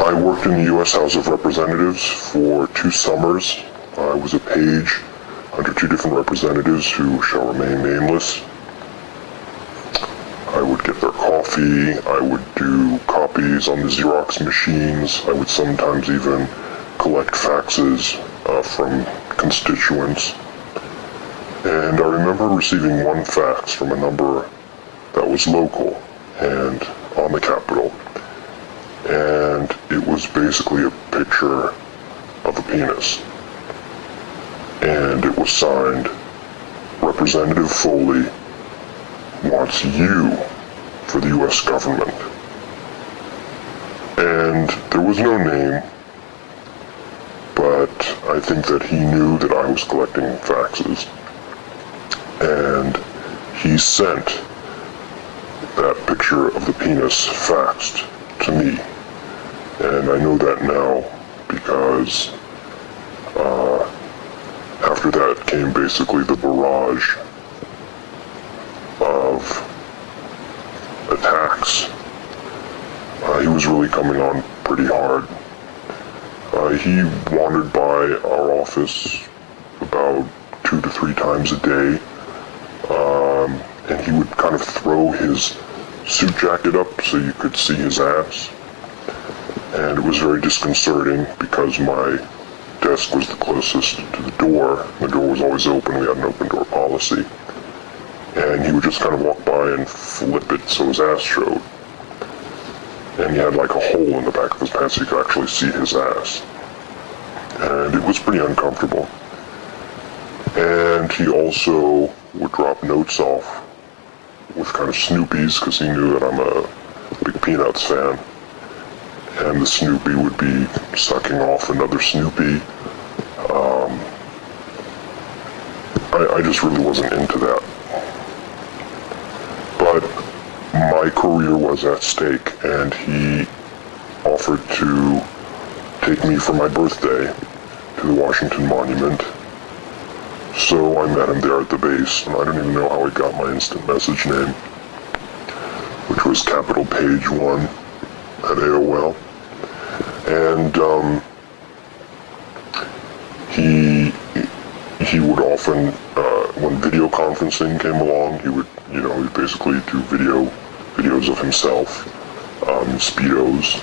I worked in the U.S. House of Representatives for 2 summers. I was a page under 2 different representatives who shall remain nameless. I would get their coffee, I would do copies on the Xerox machines, I would sometimes even collect faxes from constituents. And I remember receiving one fax from a number that was local and on the Capitol. And it was basically a picture of a penis. And it was signed, Representative Foley wants you for the U.S. government. And there was no name, but I think that he knew that I was collecting faxes. And he sent that picture of the penis faxed to me. And I know that now because after that came basically the barrage of attacks. He was really coming on pretty hard. He wandered by our office about 2 to 3 times a day, and he would kind of throw his suit jacket up so you could see his ass. And it was very disconcerting because my desk was the closest to the door. The door was always open. We had an open door policy. And he would just kind of walk by and flip it so his ass showed. And he had like a hole in the back of his pants so you could actually see his ass. And it was pretty uncomfortable. And he also would drop notes off with kind of Snoopies because he knew that I'm a big Peanuts fan. And the Snoopy would be sucking off another Snoopy. I just really wasn't into that. But my career was at stake, and he offered to take me for my birthday to the Washington Monument. So I met him there at the base, and I don't even know how he got my instant message name, which was capital Page 1 at AOL. And he would often, when video conferencing came along, he'd basically do videos of himself, Speedos,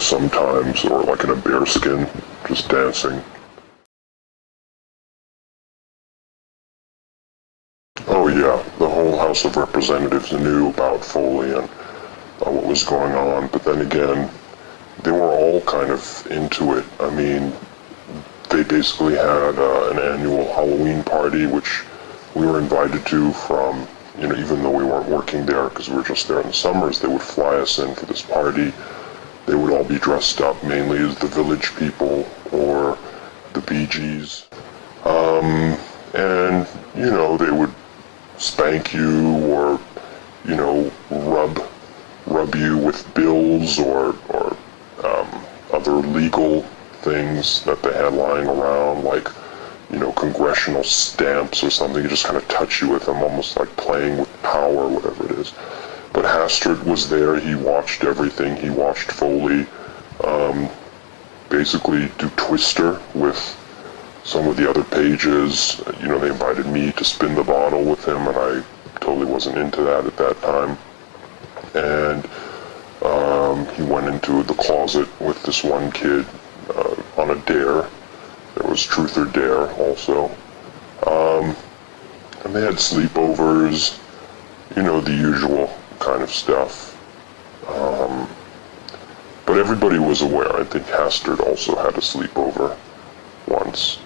sometimes, or like in a bearskin, just dancing. Oh yeah, the whole House of Representatives knew about Foley and what was going on, but then again, they were all kind of into it. I mean, they basically had an annual Halloween party, which we were invited to from, even though we weren't working there, because we were just there in the summers, they would fly us in for this party. They would all be dressed up mainly as the Village People or the Bee Gees. And, they would spank you or, rub you with bills or other legal things that they had lying around, like, Congressional stamps or something. You just kind of touch you with them, almost like playing with power, whatever it is. But Hastert was there. He watched everything. He watched Foley basically do Twister with some of the other pages. They invited me to spin the bottle with him, and I totally wasn't into that at that time. And he went into the closet with this one kid on a dare. There was Truth or Dare also. And they had sleepovers, the usual kind of stuff. But everybody was aware. I think Hastert also had a sleepover once.